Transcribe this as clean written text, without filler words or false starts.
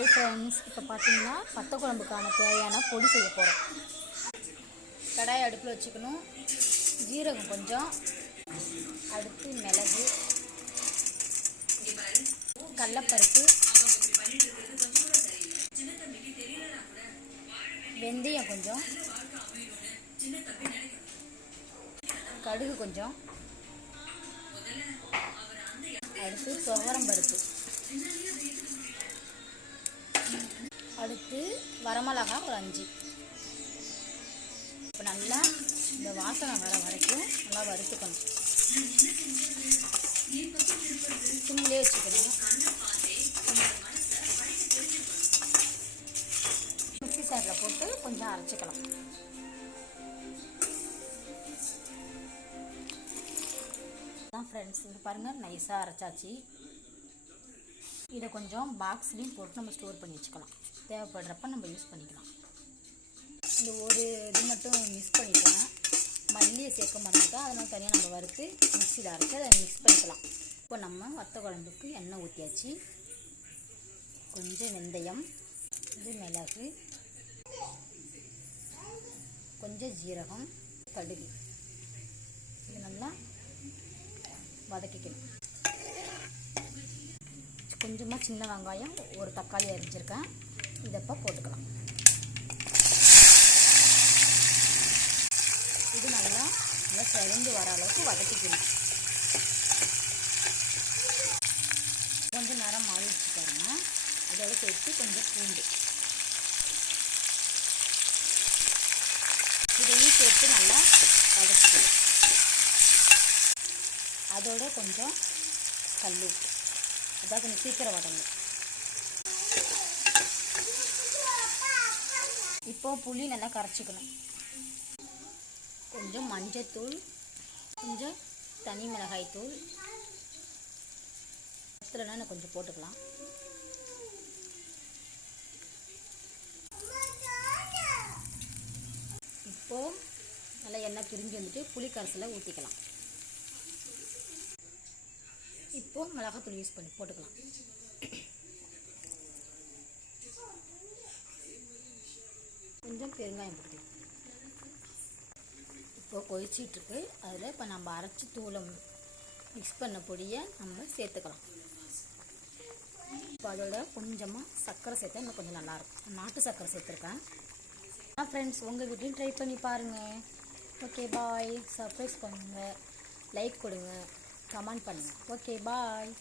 Hi friends, இப்போ பார்த்தீங்கன்னா வத்த குழம்புக்கான தேவையான பொடி செய்ய போகிறோம். கடாயை அடுப்பில் வச்சுக்கணும். ஜீரகம் கொஞ்சம், அடுத்து மிளகு, கடலப்பருப்பு, வெந்தயம் கொஞ்சம், கடுகு கொஞ்சம், அடுத்து துவரம் பருப்பு, அடுத்து வரமிளகாய் ஒரு 5. இப்போ நல்லா இந்த வாசனை வர வரைக்கும் நல்லா வறுத்துக்கணும். சிம்மிலே வச்சுக்கணும். மிக்ஸி ஜாரில் போட்டு கொஞ்சம் அரைச்சிக்கலாம். தான் ஃப்ரெண்ட்ஸ், இங்கே பாருங்கள், நைஸாக அரைச்சாச்சு. இதை கொஞ்சம் பாக்ஸ்லேயும் போட்டு நம்ம ஸ்டோர் பண்ணி வச்சுக்கலாம். தேவைப்படுறப்ப நம்ம யூஸ் பண்ணிக்கலாம். இந்த ஒரு இது மட்டும் மிக்ஸ் பண்ணிக்கலாம். மல்லியை சேர்க்க மாட்டோம், அதனால் தனியாக நம்ம வறுத்து மிக்ஸியில் அரைச்சி அதை மிக்ஸ் பண்ணிக்கலாம். இப்போ நம்ம வத்த குழம்புக்கு எண்ணெய் ஊற்றியாச்சு. கொஞ்சம் வெந்தயம், இது மிளகு, கொஞ்சம் ஜீரகம், கடுகு, இது நல்லா வதக்கிக்கணும். கொஞ்சமாக சின்ன வெங்காயம், ஒரு தக்காளி அரிஞ்சிருக்கேன், இதப்போ போட்டுக்கலாம். இது நல்லா செவந்து வர அளவுக்கு வதக்கிக்கணும். கொஞ்சம் நேரம் மாறி வச்சு பாருங்க. அதோட சேர்த்து கொஞ்சம் பூண்டு, இதையும் சேர்த்து நல்லா வதக்கிக்கணும். அதோட கொஞ்சம் கல் உப்பு, அதான் கொஞ்சம் சீக்கிரம் வதங்க. இப்போ புளி நல்லா கரைச்சிக்கணும். கொஞ்சம் மஞ்சத்தூள், கொஞ்சம் தனி மிளகாய் தூள், பத்தலைன்னா கொஞ்சம் போட்டுக்கலாம். இப்போது நல்லா எண்ணெய் பிரிஞ்சு வந்துட்டு புளி கரைசலை ஊற்றிக்கலாம். இப்போது மிளகாத்தூள் யூஸ் பண்ணி போட்டுக்கலாம். கொஞ்சம் பெருங்காயம் போட்டுக்கலாம். இப்போ கொதிச்சிட்ருக்கு. அதில் இப்போ நம்ம அரைச்சி தூளை மிக்ஸ் பண்ண பொடியை நம்ம சேர்த்துக்கலாம். இப்போ அதோட கொஞ்சமாக சர்க்கரை சேர்த்தா இன்னும் கொஞ்சம் நல்லாயிருக்கும். நாட்டு சர்க்கரை சேர்த்துருக்கேன். ஃப்ரெண்ட்ஸ், உங்கள் வீட்டையும் ட்ரை பண்ணி பாருங்கள். Okay bye. சர்ப்ரைஸ் பண்ணுங்கள், லைக் கொடுங்க, கமெண்ட் பண்ணுங்கள். Okay bye.